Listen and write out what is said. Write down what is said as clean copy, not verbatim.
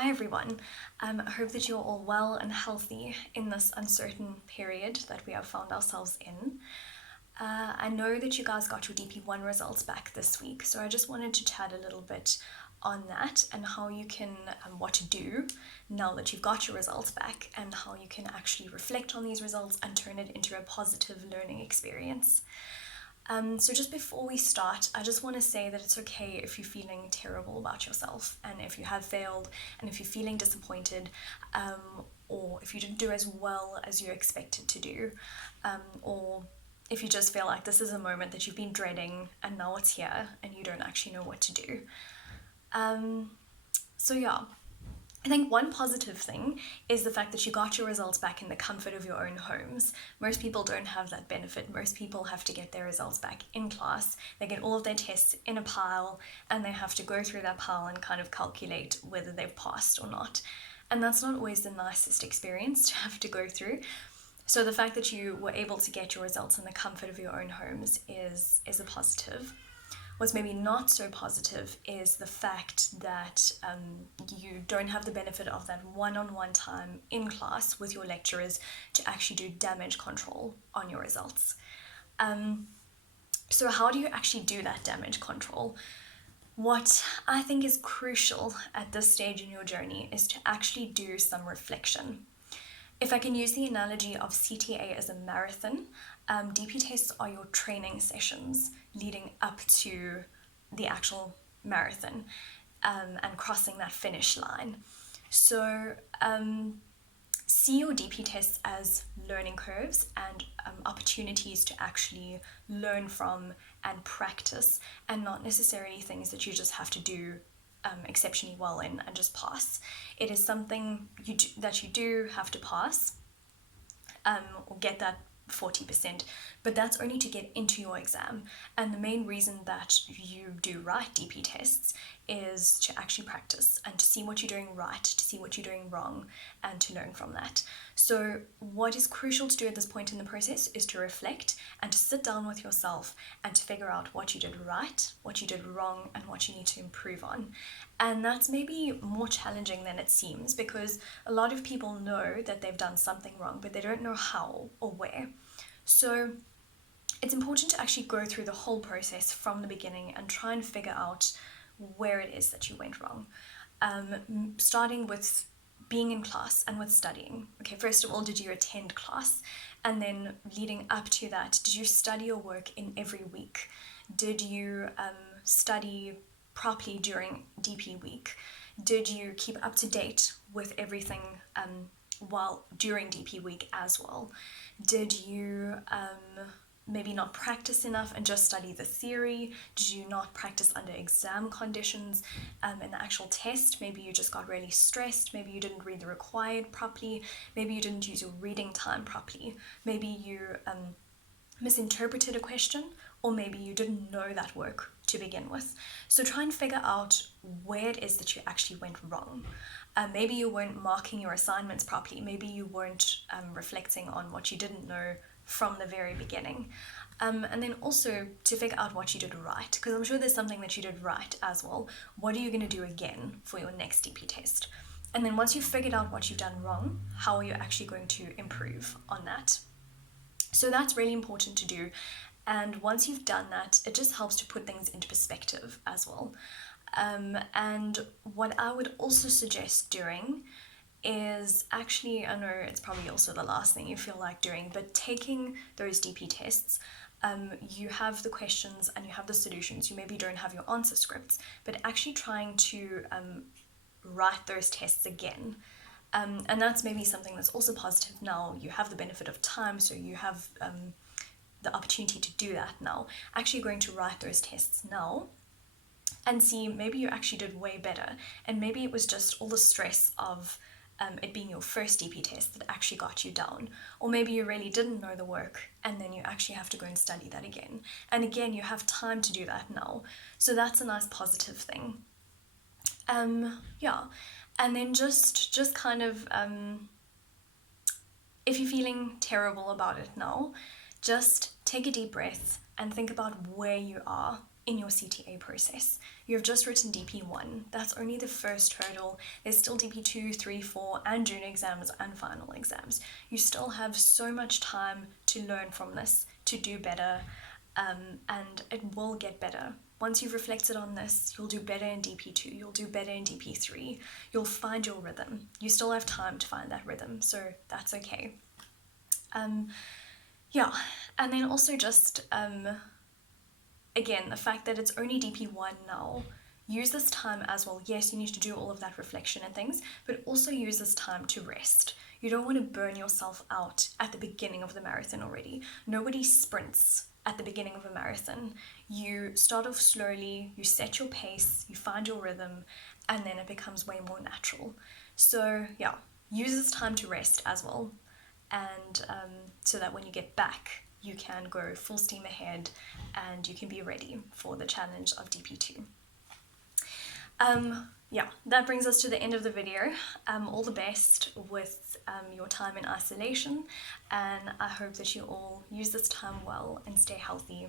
Hi everyone. I hope that you're all well and healthy in this uncertain period that we have found ourselves in. I know that you guys got your DP1 results back this week, so I just wanted to chat a little bit on that and how you can, what to do now that you've got your results back, and how you can actually reflect on these results and turn it into a positive learning experience. So just before we start, I just want to say that it's okay if you're feeling terrible about yourself, and if you have failed, and if you're feeling disappointed, or if you didn't do as well as you expected to do, or if you just feel like this is a moment that you've been dreading and now it's here and you don't actually know what to do. So yeah, I think one positive thing is the fact that you got your results back in the comfort of your own homes. Most people don't have that benefit. Most people have to get their results back in class. They get all of their tests in a pile and they have to go through that pile and kind of calculate whether they've passed or not. And that's not always the nicest experience to have to go through. So the fact that you were able to get your results in the comfort of your own homes is a positive. What's maybe not so positive is the fact that you don't have the benefit of that one-on-one time in class with your lecturers to actually do damage control on your results. So how do you actually do that damage control? What I think is crucial at this stage in your journey is to actually do some reflection. If I can use the analogy of CTA as a marathon, DP tests are your training sessions leading up to the actual marathon and crossing that finish line. So see your DP tests as learning curves and opportunities to actually learn from and practice, and not necessarily things that you just have to do exceptionally well in and just pass. It is something that you do have to pass or get that 40%, but that's only to get into your exam. And the main reason that you do write DP tests is to actually practice and to see what you're doing right, to see what you're doing wrong, and to learn from that. So what is crucial to do at this point in the process is to reflect and to sit down with yourself and to figure out what you did right, what you did wrong, and what you need to improve on. And that's maybe more challenging than it seems, because a lot of people know that they've done something wrong, but they don't know how or where. So it's important to actually go through the whole process from the beginning and try and figure out where it is that you went wrong. Starting with being in class and with studying. Okay, first of all, did you attend class? And then leading up to that, did you study your work in every week? Did you study properly during DP week? Did you keep up to date with everything while during DP week as well? Did you maybe not practice enough and just study the theory? Did you not practice under exam conditions in the actual test? Maybe you just got really stressed. Maybe you didn't read the required properly. Maybe you didn't use your reading time properly. Maybe you misinterpreted a question, or maybe you didn't know that work to begin with. So try and figure out where it is that you actually went wrong. Maybe you weren't marking your assignments properly. Maybe you weren't reflecting on what you didn't know from the very beginning. And then also to figure out what you did right, because I'm sure there's something that you did right as well. What are you going to do again for your next DP test? And then once you've figured out what you've done wrong, how are you actually going to improve on that? So that's really important to do. And once you've done that, it just helps to put things into perspective as well. And what I would also suggest doing is actually, I know it's probably also the last thing you feel like doing, but taking those DP tests, you have the questions and you have the solutions. You maybe don't have your answer scripts, but actually trying to write those tests again. And that's maybe something that's also positive now. You have the benefit of time, so you have the opportunity to do that now. Actually going to write those tests now and see maybe you actually did way better, and maybe it was just all the stress of it being your first DP test that actually got you down, or maybe you really didn't know the work and then you actually have to go and study that again, and again you have time to do that now. So that's a nice positive thing. Yeah, and then just kind of if you're feeling terrible about it now, just take a deep breath and think about where you are in your CTA process. You've just written DP1. That's only the first hurdle. There's still DP2, 3, 4, and June exams and final exams. You still have so much time to learn from this, to do better, and it will get better. Once you've reflected on this, you'll do better in DP2, you'll do better in DP3, you'll find your rhythm. You still have time to find that rhythm, so that's okay. Yeah, and then also just, again, the fact that it's only DP1 now, use this time as well. Yes, you need to do all of that reflection and things, but also use this time to rest. You don't want to burn yourself out at the beginning of the marathon already. Nobody sprints at the beginning of a marathon. You start off slowly, you set your pace, you find your rhythm, and then it becomes way more natural. So yeah, use this time to rest as well, and so that when you get back, you can go full steam ahead and you can be ready for the challenge of DP2. Yeah, that brings us to the end of the video. All the best with your time in isolation, and I hope that you all use this time well and stay healthy.